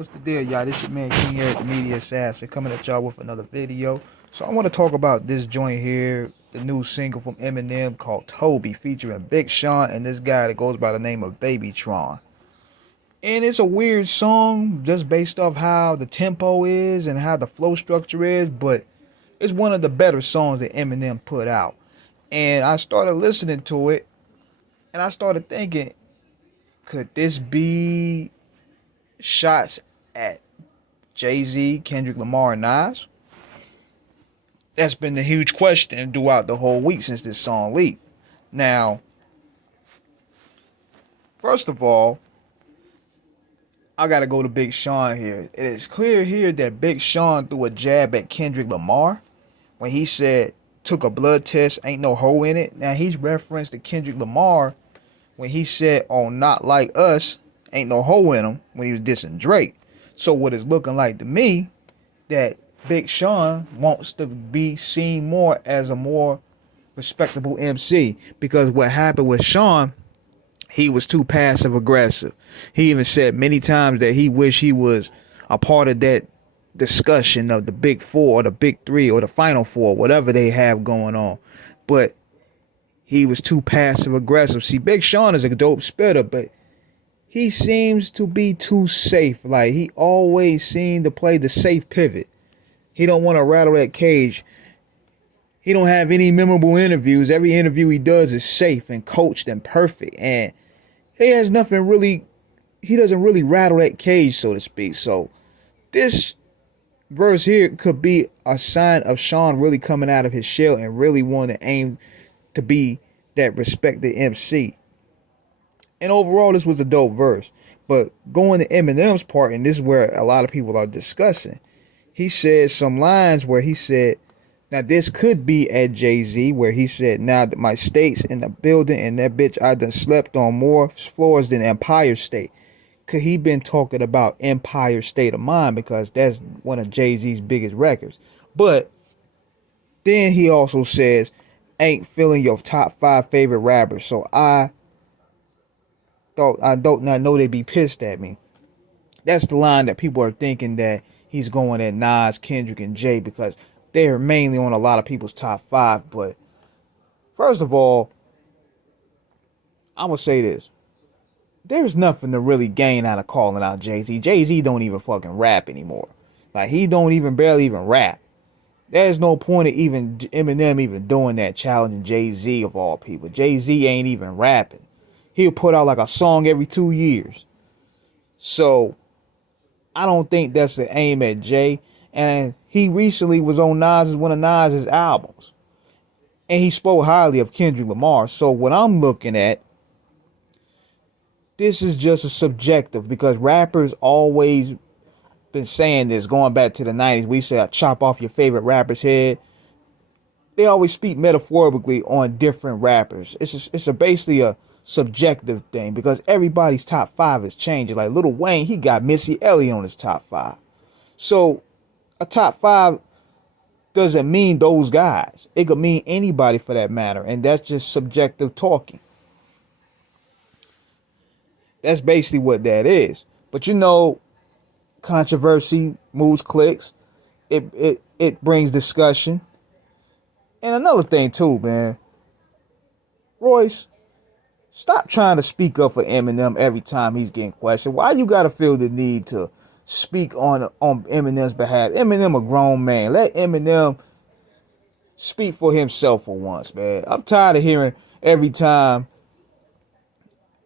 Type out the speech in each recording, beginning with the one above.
What's the deal, y'all? This your man King Eric, the Media Assassin, coming at y'all with another video. So I want to talk about this joint here, the new single from Eminem called Toby, featuring Big Sean and this guy that goes by the name of Babytron. And it's a weird song just based off how the tempo is and how the flow structure is, but it's one of the better songs that Eminem put out. And I started listening to it, and I started thinking, could this be shots at JayZ, Kendrick, Lamar, and Nas? That's been the huge question throughout the whole week since this song leaked. Now, first of all, I gotta go to Big Sean here. It is clear here that Big Sean threw a jab at Kendrick Lamar when he said, took a blood test, ain't no hole in it. Now he's referenced to Kendrick Lamar when he said, oh, not like us, ain't no hole in him, when he was dissing Drake. So what it's looking like to me, that Big Sean wants to be seen more as a more respectable MC. Because what happened with Sean, he was too passive aggressive. He even said many times that he wished he was a part of that discussion of the big four or the big three or the final four, whatever they have going on. But he was too passive aggressive. See, Big Sean is a dope spitter, but he seems to be too safe. Like, he always seemed to play the safe pivot. He don't want to rattle that cage. He don't have any memorable interviews. Every interview he does is safe and coached and perfect. And he has nothing really, he doesn't really rattle that cage, so to speak. So this verse here could be a sign of Sean really coming out of his shell and really wanting to aim to be that respected MC. And overall, this was a dope verse. But going to Eminem's part, and this is where a lot of people are discussing, he said some lines where he said, now this could be at JayZ, where he said, now that my state's in the building and that bitch I done slept on more floors than Empire State. Could he been talking about Empire State of Mind, because that's one of JayZ's biggest records. But then he also says, ain't feeling your top 5 favorite rappers. So I don't know they'd be pissed at me. That's the line that people are thinking that he's going at Nas, Kendrick, and Jay, because they're mainly on a lot of people's top 5. But first of all, I'm going to say this. There's nothing to really gain out of calling out JayZ. JayZ don't even fucking rap anymore. Like, he don't even barely even rap. There's no point of even Eminem even doing that, challenging JayZ of all people. JayZ ain't even rapping. He'll put out like a song every 2 years. So I don't think that's the aim at Jay. And he recently was on one of Nas's albums, and he spoke highly of Kendrick Lamar. So what I'm looking at, this is just a subjective, because rappers always been saying this going back to the 90s. We say, chop off your favorite rapper's head. They always speak metaphorically on different rappers. It's basically a subjective thing, because everybody's top 5 is changing. Like Lil Wayne, he got Missy Elliott on his top 5. So a top 5 doesn't mean those guys. It could mean anybody for that matter. And that's just subjective talking. That's basically what that is. But you know, controversy moves clicks. It brings discussion. And another thing too, man. Royce, stop trying to speak up for Eminem every time he's getting questioned. Why you gotta feel the need to speak on Eminem's behalf? Eminem a grown man. Let Eminem speak for himself for once, man. I'm tired of hearing every time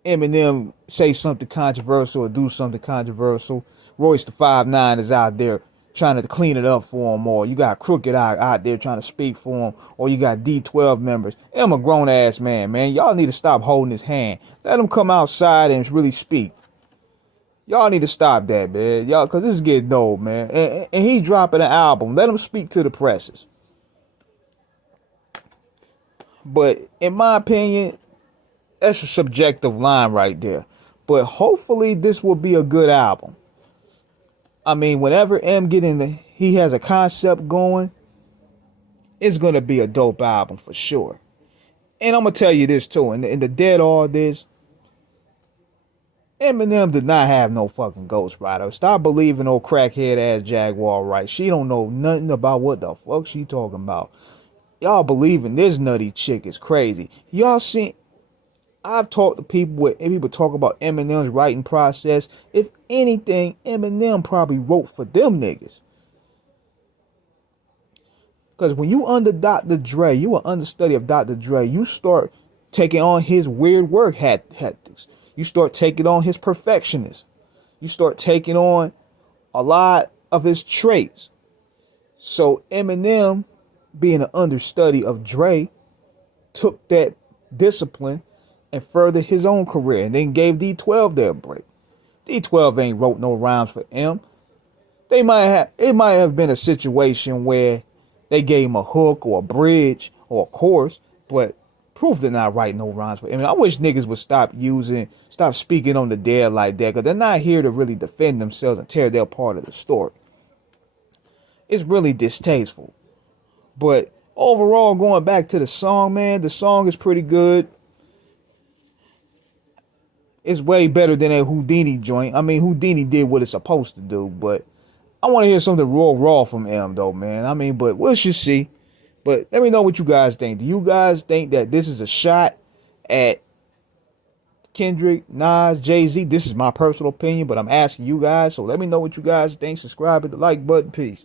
Eminem say something controversial or do something controversial, Royce the 5'9" is out there trying to clean it up for him, or you got Crooked Eye out there trying to speak for him, or you got D12 members. I'm a grown ass man. Y'all need to stop holding his hand. Let him come outside and really speak. Y'all need to stop that, man. Y'all, cause this is getting old, man. And he's dropping an album. Let him speak to the presses. But in my opinion, that's a subjective line right there. But hopefully this will be a good album. I mean, whenever he has a concept going, it's going to be a dope album for sure. And I'm going to tell you this too. And to dead all this, Eminem did not have no fucking ghostwriter. Stop believing old crackhead ass Jaguar Wright. She don't know nothing about what the fuck she talking about. Y'all believing this nutty chick is crazy. Y'all seen, I've talked to people with, and people talk about Eminem's writing process. If anything, Eminem probably wrote for them niggas. Because when you under Dr. Dre, you an understudy of Dr. Dre, you start taking on his weird work tactics. You start taking on his perfectionism. You start taking on a lot of his traits. So Eminem, being an understudy of Dre, took that discipline and furthered his own career, and then gave D12 their break. D12 ain't wrote no rhymes for M. It might have been a situation where they gave him a hook or a bridge or a chorus, but Proof did not write no rhymes for him. I wish niggas would stop speaking on the dead like that, because they're not here to really defend themselves and tear their part of the story. It's really distasteful. But overall, going back to the song, man, the song is pretty good. It's way better than that Houdini joint. I mean, Houdini did what it's supposed to do, but I want to hear something raw from M, though, man. I mean, but we'll just see. But let me know what you guys think. Do you guys think that this is a shot at Kendrick, Nas, JayZ? This is my personal opinion, but I'm asking you guys. So let me know what you guys think. Subscribe, hit the like button. Peace.